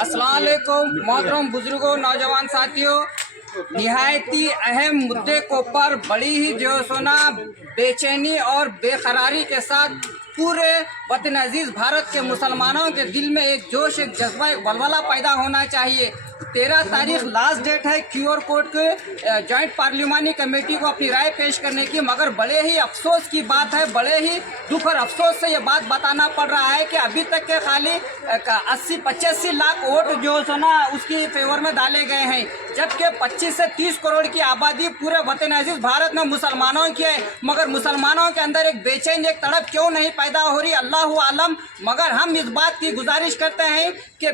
अस्सलाम वालेकुम मोहतरम बुजुर्गों, नौजवान साथियों, निहायती अहम मुद्दे को पर बड़ी ही जो सोना बेचैनी और बेकरारी के साथ पूरे वतन अजीज़ भारत के मुसलमानों के दिल में एक जोश, एक जज्बा, एक वलवला पैदा होना चाहिए। 13 तारीख लास्ट डेट है क्यूआर कोड के जॉइंट पार्लिमानी कमेटी को अपनी राय पेश करने की, मगर बड़े ही अफसोस की बात है, बड़े ही दुख और अफसोस से ये बात बताना पड़ रहा है कि अभी तक के खाली 80-85 लाख वोट जो है ना उसकी फेवर में डाले गए हैं, जबकि 25 से 30 करोड़ की आबादी पूरे वतन अजीज़ भारत में मुसलमानों की है। मगर मुसलमानों के अंदर एक बेचैन, एक तड़प क्यों नहीं पैदा हो रही, अल्लाह आलम। मगर हम इस बात की गुजारिश करते हैं कि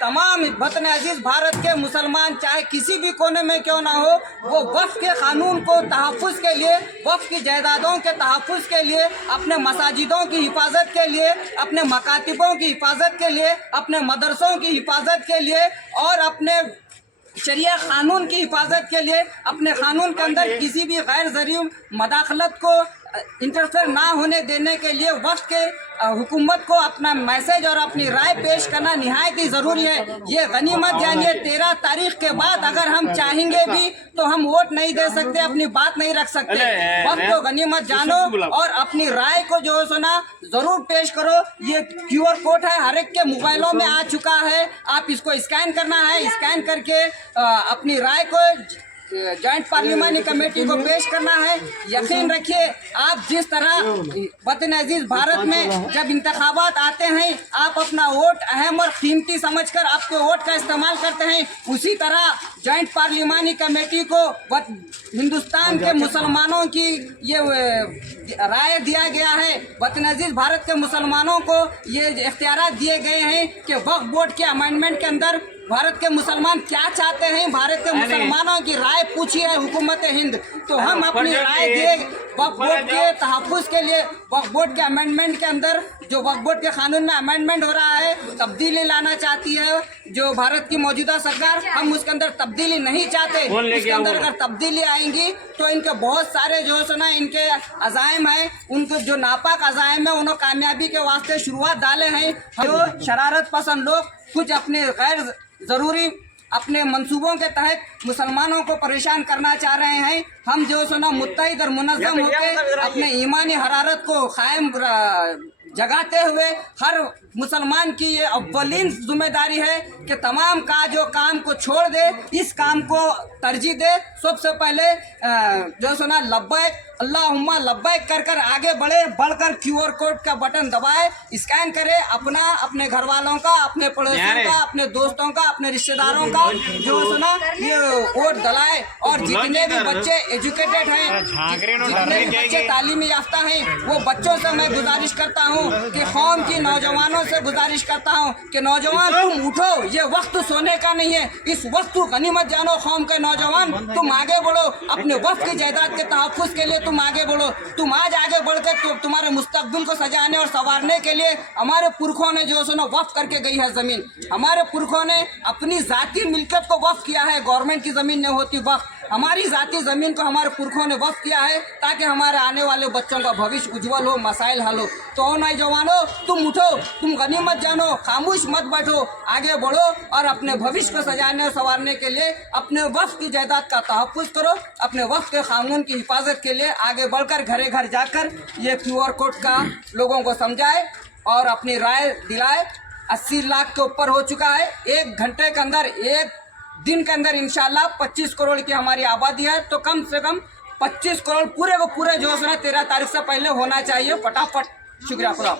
तमाम वतन अजीज़ भारत के मुसलमान चाहे किसी भी कोने में क्यों ना हो, वो वक्फ के कानून को तहफ़्फ़ुज़ के लिए, वक्फ की जायदादों के तहफ़्फ़ुज़ के लिए, अपने मसाजिदों की हिफाजत के लिए, अपने मकातिबों की हिफाजत के लिए, अपने मदरसों की हिफाजत के लिए और अपने शरिया कानून की हिफाजत के लिए, अपने कानून के अंदर किसी भी गैर ज़रूरी मदाखलत को इंटरफेयर ना होने देने के लिए वक्त के हुकूमत को अपना मैसेज और अपनी राय पेश करना निहायत ही ज़रूरी है। ये गनीमत जानिए 13 तारीख के बाद अगर हम चाहेंगे भी तो हम वोट नहीं दे सकते, अपनी बात नहीं रख सकते। वक्त को गनीमत जानो और अपनी राय को जो सुना ज़रूर पेश करो। ये क्यूआर कोड है, हर एक के मोबाइलों में आ चुका है, आप इसको स्कैन करना है, स्कैन करके अपनी राय को जॉइंट पार्लिमानी कमेटी को पेश करना है। यकीन रखिए, आप जिस तरह वतन अजीज़ भारत में जब इंतखाबात आते हैं आप अपना वोट अहम और कीमती समझकर आपके वोट का इस्तेमाल करते हैं, उसी तरह जॉइंट पार्लिमानी कमेटी को हिंदुस्तान के मुसलमानों की ये राय दिया गया है। वतन अजीज़ भारत के मुसलमानों को ये इख्तियारात दिए गए हैं कि वक्फ बोर्ड के अमेंडमेंट के अंदर भारत के मुसलमान क्या चाहते हैं, भारत के मुसलमानों की राय पूछी है हुकूमत हिंद, तो हम अपनी राय दिए वक्फ बोर्ड के तहफ़्फ़ुज़ के लिए। वक्फ बोर्ड के अमेंडमेंट के अंदर जो वक्फ बोर्ड के कानून में अमेंडमेंट हो रहा है, तब्दीली लाना चाहती है जो भारत की मौजूदा सरकार, हम उसके अंदर तब्दीली नहीं चाहते। उसके अंदर अगर तब्दीली आएंगी तो इनके बहुत सारे जो सुना इनके अज़ाइम हैं, उनको जो नापाक अज़ाइम है उन्होंने कामयाबी के वास्ते शुरुआत डाले हैं। जो शरारत पसंद लोग कुछ अपने गैर ज़रूरी अपने मंसूबों के तहत मुसलमानों को परेशान करना चाह रहे हैं, हम जो सुना मुत्तहिद और मुनज़्ज़म होकर अपने ईमानी हरारत को कायम जगाते हुए हर मुसलमान की ये अव्वलीन जिम्मेदारी है कि तमाम काम को छोड़ दे, इस काम को तरजीह दे। सबसे पहले जो सुना लब्बैक अल्लाहुम्मा लब्बैक कर कर आगे बढ़कर क्यूआर कोड का बटन दबाए, स्कैन करे, अपना, अपने घर वालों का, अपने पड़ोसियों का, अपने दोस्तों का, अपने रिश्तेदारों का जो सुना ये वोट दलाए। और जितने भी बच्चे एजुकेटेड हैं, जितने भी बच्चे तालीमी याफ्ता हैं, वो बच्चों से मैं गुजारिश करता हूँ कि कौम की नौजवानों से गुजारिश करता हूँ कि नौजवान तुम उठो, ये वक्त सोने का नहीं है, इस वक्त गनीमत जानो। कौम के नौजवान तुम आगे बढ़ो, अपने वक्त की जायदाद के तहफ़्फ़ुज़ के लिए तुम आगे बढ़ो। तुम आज आगे बढ़कर तो तुम्हारे मुस्तक़बिल को सजाने और संवारने के लिए हमारे पुरखों ने जो सुनो वक्फ करके गई है ज़मीन, हमारे पुरखों ने अपनी ज़ाती मिल्कियत को वक्फ किया है, गवर्नमेंट की ज़मीन नहीं होती वक्फ, हमारी ज़ाती ज़मीन को हमारे पुरखों ने वक्फ किया है ताकि हमारे आने वाले बच्चों का भविष्य उज्जवल हो, मसाइल हल हो। तो नौजवानों तुम उठो, तुम गनीमत जानो, खामोश मत बैठो, आगे बढ़ो और अपने भविष्य को सजाने और संवारने के लिए अपने वक्फ की जायदाद का तहफ़्फ़ुज़ करो, अपने वक्फ के कानून की हिफाजत के लिए आगे बढ़कर घरे घर जाकर ये क्यूआर कोड का लोगों को समझाए और अपनी राय दिलाए। 80 लाख के ऊपर हो चुका है, 1 घंटे के अंदर, 1 दिन के अंदर इंशाल्लाह 25 करोड़ की हमारी आबादी है, तो कम से कम 25 करोड़ पूरे को पूरे जो है 13 तारीख से पहले होना चाहिए फटाफट। शुक्रिया खुदा।